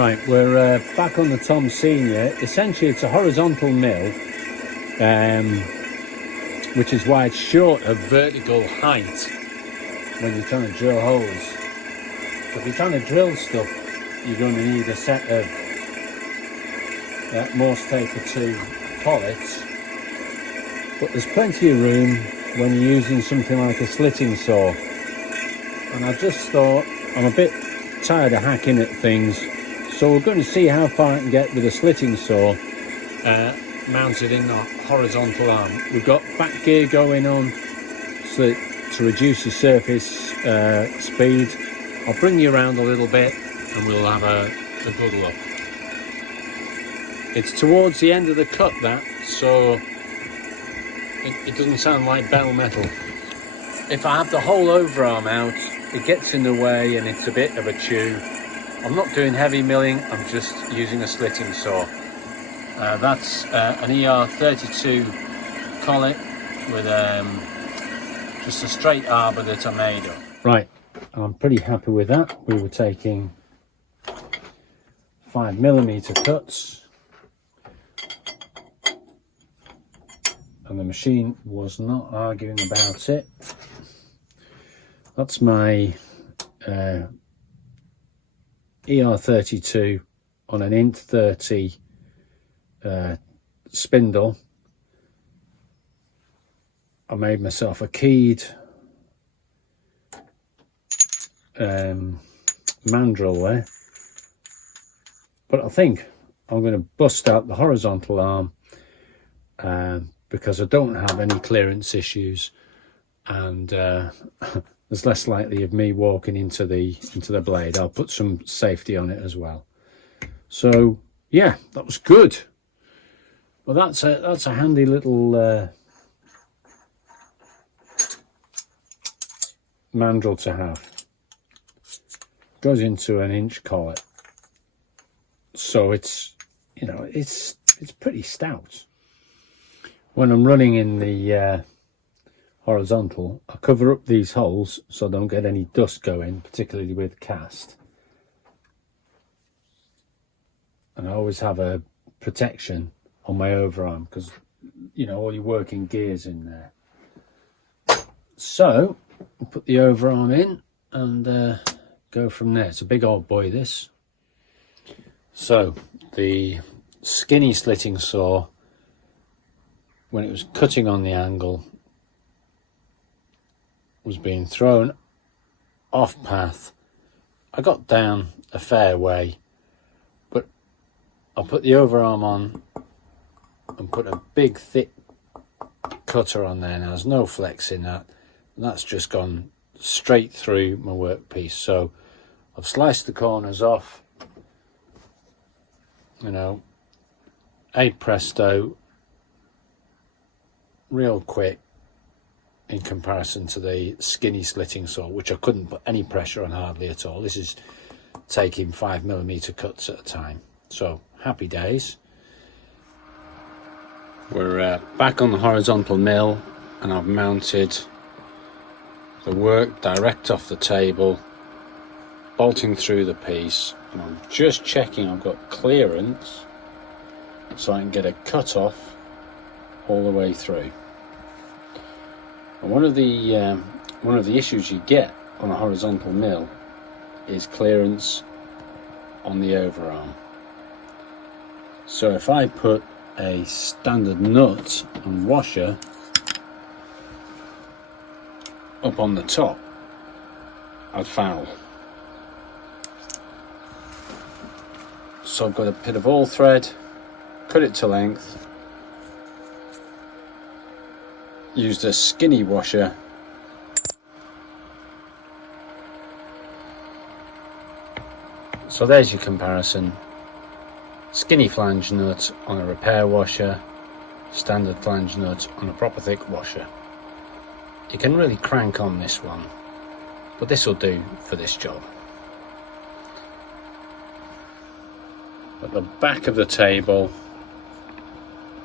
Right, we're back on the Tom Senior. Essentially, it's a horizontal mill, which is why it's short of vertical height when you're trying to drill holes. So if you're trying to drill stuff, you're going to need a set of Morse taper 2 collets. But there's plenty of room when you're using something like a slitting saw. And I just thought, I'm a bit tired of hacking at things, so we're going to see how far I can get with a slitting saw mounted in the horizontal arm. We've got back gear going on so to reduce the surface speed. I'll bring you around a little bit and we'll have a good look. It's towards the end of the cut, that, so it doesn't sound like bell metal. If I have the whole overarm out, it gets in the way and it's a bit of a chew. I'm not doing heavy milling, I'm just using a slitting saw. That's an ER32 collet with just a straight arbor that I made up. Right, I'm pretty happy with that. We were taking 5mm cuts, and the machine was not arguing about it. That's my ER32 on an int 30 spindle. I made myself a keyed mandrel there, but I think I'm going to bust out the horizontal arm because I don't have any clearance issues, and there's less likely of me walking into the blade. I'll put some safety on it as well. So yeah, that was good. Well, that's a handy little mandrel to have. Goes into an inch collet, so it's, you know, it's pretty stout. When I'm running in the horizontal, I cover up these holes so I don't get any dust going, particularly with cast, and I always have a protection on my overarm because, you know, all your working gears in there. So I'll put the overarm in and go from there. It's a big old boy, this. So the skinny slitting saw, when it was cutting on the angle, was being thrown off path. I got down a fair way, but I put the overarm on and put a big thick cutter on there. Now there's no flex in that, and that's just gone straight through my workpiece. So I've sliced the corners off, you know, hey presto, real quick in comparison to the skinny slitting saw, which I couldn't put any pressure on hardly at all. This is taking 5mm cuts at a time. So happy days. We're back on the horizontal mill, and I've mounted the work direct off the table, bolting through the piece, and I'm just checking I've got clearance so I can get a cut off all the way through. And one of the issues you get on a horizontal mill is clearance on the overarm. So if I put a standard nut and washer up on the top, I'd foul. So I've got a bit of all thread, cut it to length, used a skinny washer, so there's your comparison. Skinny flange nut on a repair washer, standard flange nut on a proper thick washer. You can really crank on this one, but this will do for this job. At the back of the table,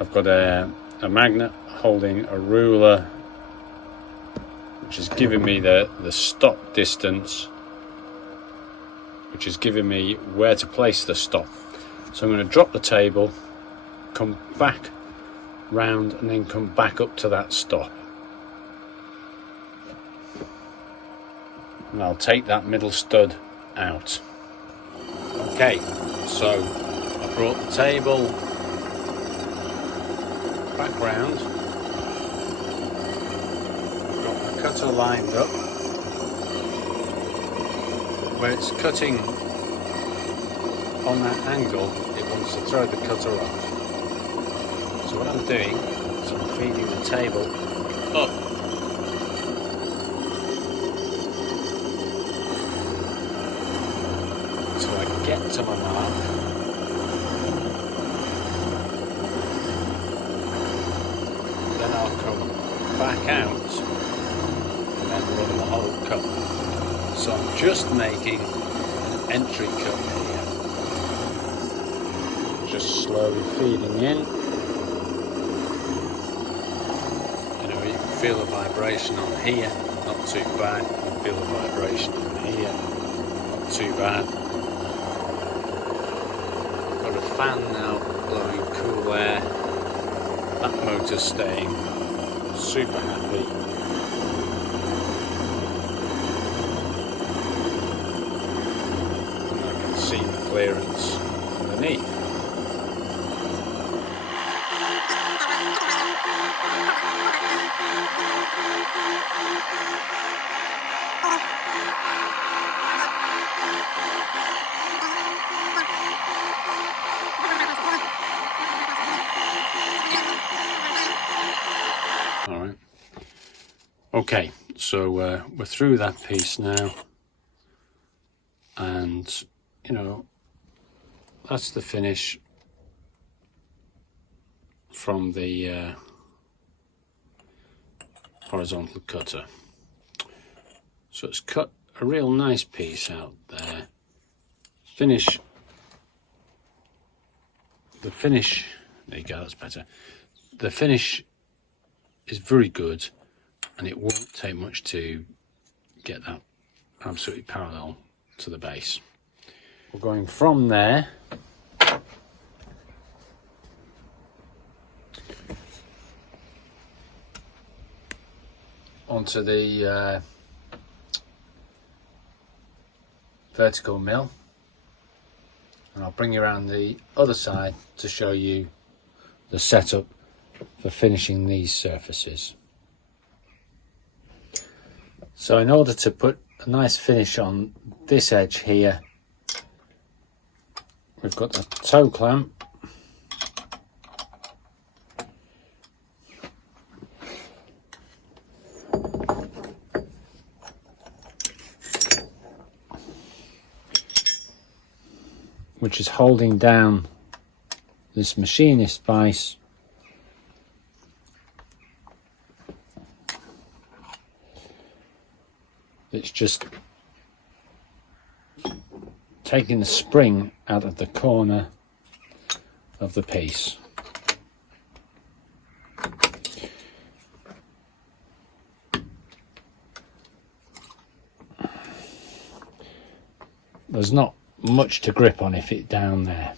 I've got a magnet holding a ruler, which is giving me the stop distance which is giving me where to place the stop. So I'm going to drop the table, come back round and then come back up to that stop. And I'll take that middle stud out. Okay, so I brought the table back round, got the cutter lined up. Where it's cutting on that angle, it wants to throw the cutter off. So what I'm doing is I'm feeding the table up. So I get to my mark. Then I'll come back out and then run the whole cut. So I'm just making an entry cut here. Just slowly feeding in. You know, you can feel the vibration on here, not too bad. You can feel the vibration on here, not too bad. Got a fan now blowing cool air. That motor's staying super happy. See the clearance underneath. All right. Okay, so we're through that piece now, and you know, that's the finish from the horizontal cutter. So it's cut a real nice piece out there. The finish, there you go, that's better. The finish is very good, and it won't take much to get that absolutely parallel to the base. We're going from there onto the vertical mill, and I'll bring you around the other side to show you the setup for finishing these surfaces. So in order to put a nice finish on this edge here, we've got the toe clamp, which is holding down this machinist vise. It's just taking the spring out of the corner of the piece. There's not much to grip on if it's down there.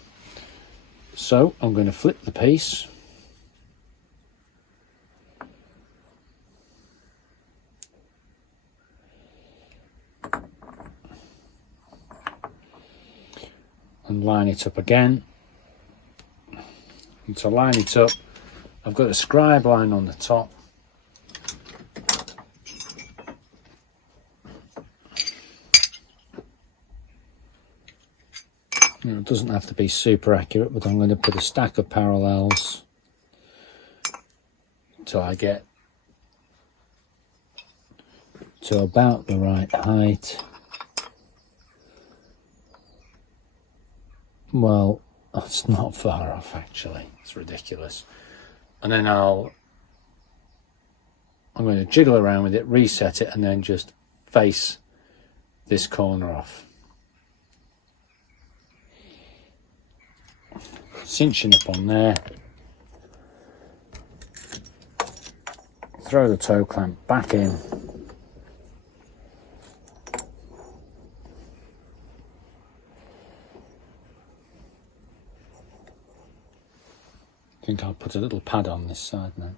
So I'm going to flip the piece. And line it up again. And to line it up, I've got a scribe line on the top. You know, it doesn't have to be super accurate, but I'm going to put a stack of parallels till I get to about the right height. Well, it's not far off actually, it's ridiculous. And then I'm going to jiggle around with it, reset it, and then just face this corner off. Cinching up on there, throw the toe clamp back in, think I'll put a little pad on this side now.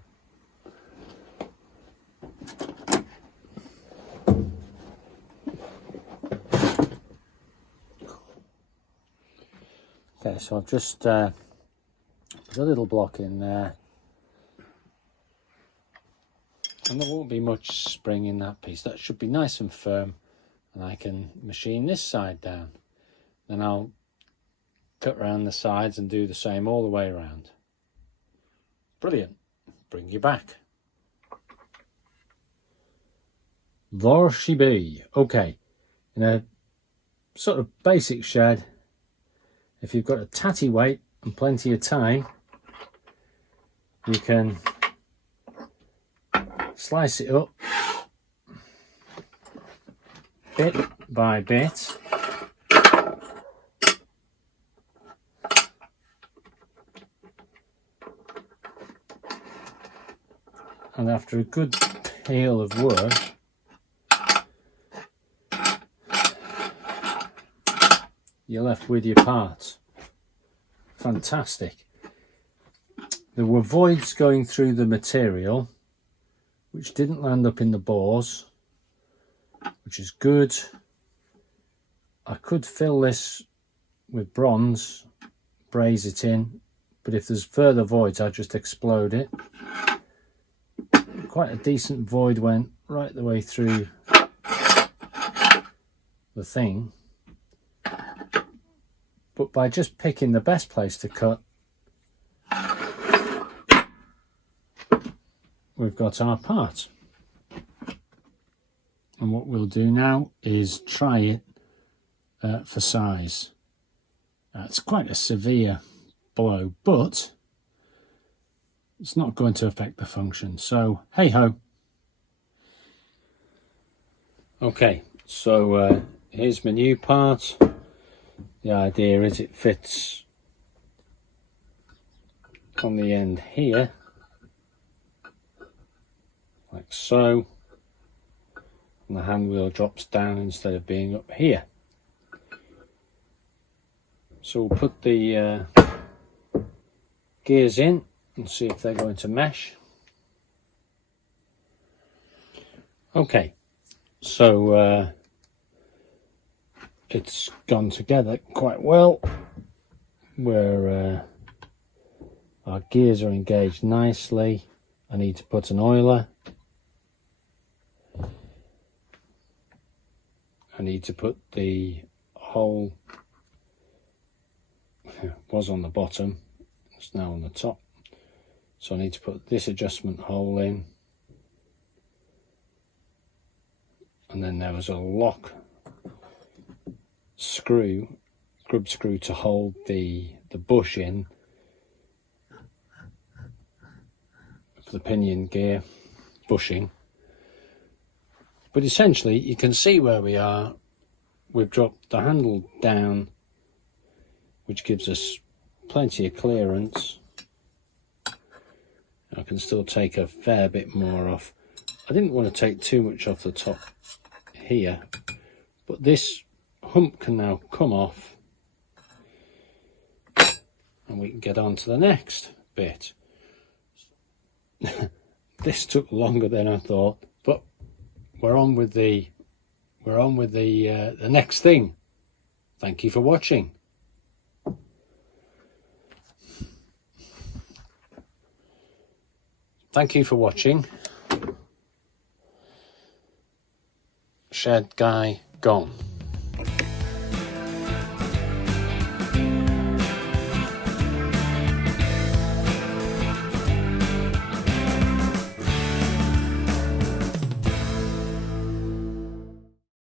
Okay, so I've just put a little block in there, and there won't be much spring in that piece. That should be nice and firm, and I can machine this side down. Then I'll cut around the sides and do the same all the way around. Brilliant. Bring you back. There she be. Okay, in a sort of basic shed, if you've got a tatty weight and plenty of time, you can slice it up bit by bit. And after a good deal of work, you're left with your parts. Fantastic. There were voids going through the material which didn't land up in the bores, which is good. I could fill this with bronze, braze it in, but if there's further voids I'll just explode it. Quite a decent void went right the way through the thing. But by just picking the best place to cut, we've got our part. And what we'll do now is try it for size. It's quite a severe blow, but it's not going to affect the function. So, hey ho. Okay, so here's my new part. The idea is it fits on the end here, like so, and the hand wheel drops down instead of being up here. So we'll put the gears in and see if they're going to mesh. Okay, so it's gone together quite well, where our gears are engaged nicely. I need to put an oiler. I need to put the hole, was on the bottom, it's now on the top. So I need to put this adjustment hole in. And then there was a lock screw, grub screw, to hold the bush in for the pinion gear bushing. But essentially you can see where we are. We've dropped the handle down, which gives us plenty of clearance. I can still take a fair bit more off. I didn't want to take too much off the top here, but this hump can now come off and we can get on to the next bit. This took longer than I thought, but we're on with the next thing. Thank you for watching. Thank you for watching. Shed guy gone.